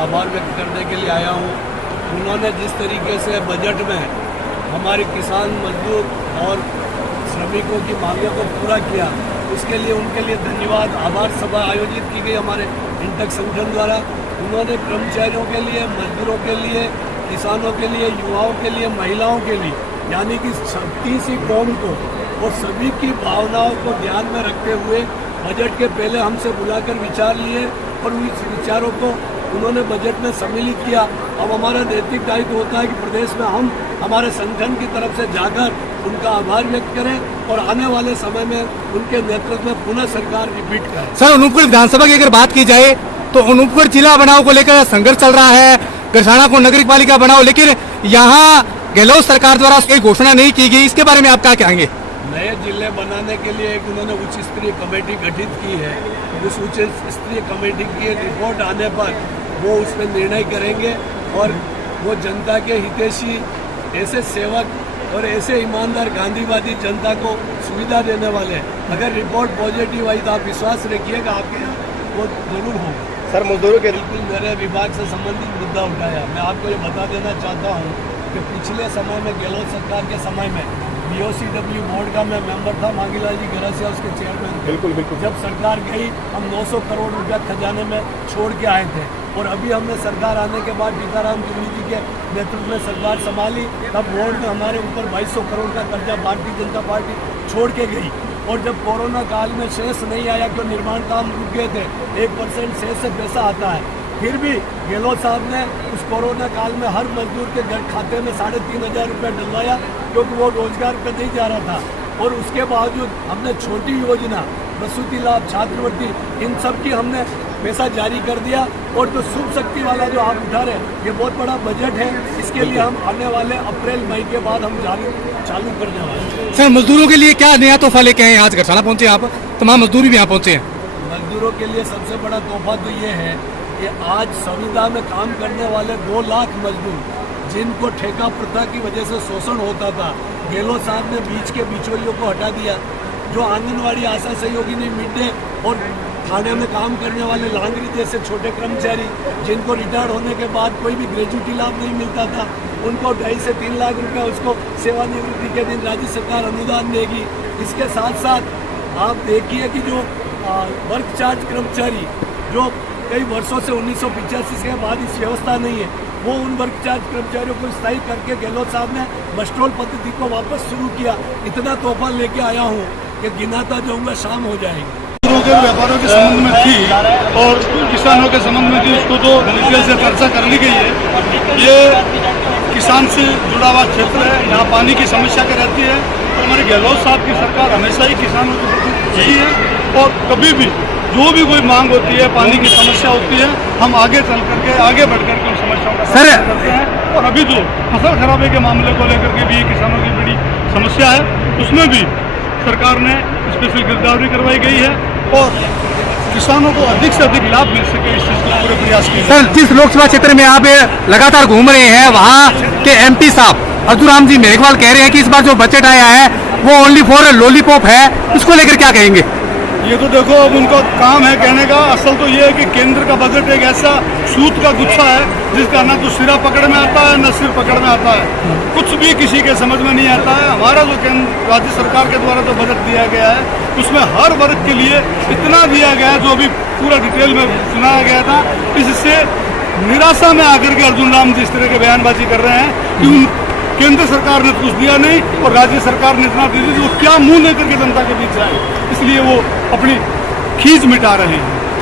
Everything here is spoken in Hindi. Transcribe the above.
आभार व्यक्त करने के लिए आया हूँ। उन्होंने जिस तरीके से बजट में हमारे किसान, मजदूर और श्रमिकों की मांगों को पूरा किया, उसके लिए उनके लिए धन्यवाद। आभार सभा आयोजित की गई हमारे इंटक संगठन द्वारा। उन्होंने कर्मचारियों के लिए, मजदूरों के लिए, किसानों के लिए, युवाओं के लिए, महिलाओं के लिए, यानी कि 36 कौम को और सभी की भावनाओं को ध्यान में रखते हुए बजट के पहले हमसे बुलाकर विचार लिए और उस विचारों को उन्होंने बजट में सम्मिलित किया। अब हमारा नैतिक दायित्व होता है कि प्रदेश में हम हमारे संगठन की तरफ से जाकर उनका आभार व्यक्त करें और आने वाले समय में उनके नेतृत्व में पुनः सरकार रिपीट करें। सर, अनूपगढ़ विधानसभा की अगर बात की जाए तो अनूपगढ़ जिला बनाओ को लेकर संघर्ष चल रहा है, गरसाना को नगर पालिका बनाओ, लेकिन यहाँ गहलोत सरकार द्वारा कोई घोषणा नहीं की गई। इसके बारे में आप क्या कहेंगे? नए जिले बनाने के लिए एक उन्होंने उच्च स्तरीय कमेटी गठित की है। उस उच्च स्तरीय कमेटी की रिपोर्ट आने पर वो उस पर निर्णय करेंगे और वो जनता के हितैषी, ऐसे सेवक और ऐसे ईमानदार गांधीवादी जनता को सुविधा देने वाले हैं। अगर रिपोर्ट पॉजिटिव आई तो आप विश्वास रखिएगा आपके यहाँ वो जरूर होगा। सर, मजदूरों के बिल्कुल मेरे विभाग से संबंधित मुद्दा उठाया। मैं आपको ये बता देना चाहता हूँ कि पिछले समय में गहलोत सरकार के समय में BOCW बोर्ड का मैं मेंबर था, मांगीलाल जी गरासिया उसके चेयरमैन थे। बिल्कुल। जब सरकार गई हम 900 करोड़ रुपया खजाने में छोड़ के आए थे और अभी हमने सरकार आने के बाद टीकाराम जूली जी के नेतृत्व में सरकार संभाली, तब बोर्ड में हमारे ऊपर 2200 करोड़ का कर्जा भारतीय जनता पार्टी छोड़ के गई। और जब कोरोना काल में शेष नहीं आया, क्यों निर्माण काम रुक गए थे, 1% शेष से पैसा आता है, फिर भी गहलोत साहब ने उस कोरोना काल में हर मजदूर के घर खाते में 3500 रुपया डलवाया, क्योंकि वो रोजगार पे नहीं जा रहा था। और उसके बावजूद हमने छोटी योजना, प्रसूति लाभ, छात्रवृत्ति, इन सब की हमने पैसा जारी कर दिया। और जो शुभ शक्ति वाला जो आप उठा रहे, ये बहुत बड़ा बजट है। इसके लिए हम आने वाले अप्रैल मई के बाद हम चालू करने वाले हैं। सर, मजदूरों के लिए क्या नया तोहफा लेके आए? आज गरसाना पहुंचे आप, तमाम मजदूर भी यहाँ पहुंचे हैं। मजदूरों के लिए सबसे बड़ा तोहफा तो ये है कि आज संविदा में काम करने वाले 2 लाख मजदूर, जिनको ठेका प्रथा की वजह से शोषण होता था, गहलोत साहब ने बीच के बिचौलियों को हटा दिया। जो आंगनवाड़ी, आशा सहयोगिनी, मिड डे और थाने में काम करने वाले लांगरी जैसे छोटे कर्मचारी, जिनको रिटायर्ड होने के बाद कोई भी ग्रेजुटी लाभ नहीं मिलता था, उनको 2.5 से 3 लाख रुपया उसको सेवानिवृत्ति के दिन राज्य सरकार अनुदान देगी। इसके साथ साथ आप देखिए कि जो वर्क चार्ज कर्मचारी जो कई वर्षों से 1985 के बाद इस व्यवस्था नहीं है, वो उन वर्क चार्ज कर्मचारियों को स्थायी करके गहलोत साहब ने बस्ट्रोल पद्धति को वापस शुरू किया। इतना तोहफा लेके आया हूँ कि गिनाता जाऊंगा शाम हो जाएगी। व्यापारियों के संबंध में थी और किसानों के संबंध में थी, उसको तो डिटेल से चर्चा कर ली गई है। ये किसान से जुड़ा हुआ क्षेत्र है, यहाँ पानी की समस्या क्या रहती है और हमारे गहलोत साहब की सरकार हमेशा ही किसानों के प्रति यही है। और कभी भी जो भी कोई मांग होती है, पानी की समस्या होती है, हम आगे चल करके, आगे बढ़ करके उन समस्याओं का समाधान करते हैं। और अभी जो फसल खराबे के मामले को लेकर के भी किसानों की बड़ी समस्या है, उसमें भी सरकार ने स्पेशल गिरदावरी करवाई गई है और किसानों को अधिक से अधिक लाभ मिल सके, इस चीज़ का पूरे प्रयास किए। सर, जिस लोकसभा क्षेत्र में आप लगातार घूम रहे हैं, वहाँ के MP साहब अर्जुराम जी मेघवाल कह रहे हैं कि इस बार जो बजट आया है वो ओनली फॉर लॉलीपॉप है, इसको लेकर क्या कहेंगे? ये तो देखो अब उनका काम है कहने का। असल तो ये है कि केंद्र का बजट एक ऐसा सूत का गुच्छा है जिसका ना तो सिरा पकड़ में आता है, न सिर पकड़ में आता है, कुछ भी किसी के समझ में नहीं आता है। हमारा जो राज्य सरकार के द्वारा जो बजट दिया गया है उसमें हर वर्ग के लिए इतना दिया गया है, जो अभी पूरा डिटेल में सुनाया गया था। इससे निराशा में आकर के अर्जुन राम जी इस तरह के बयानबाजी कर रहे हैं कि केंद्र सरकार ने कुछ दिया नहीं और राज्य सरकार ने इतना दे दिया, वो क्या मुंह लेकर के जनता के बीच जाए, इसलिए वो अपनी खींच मिटा रहे हैं।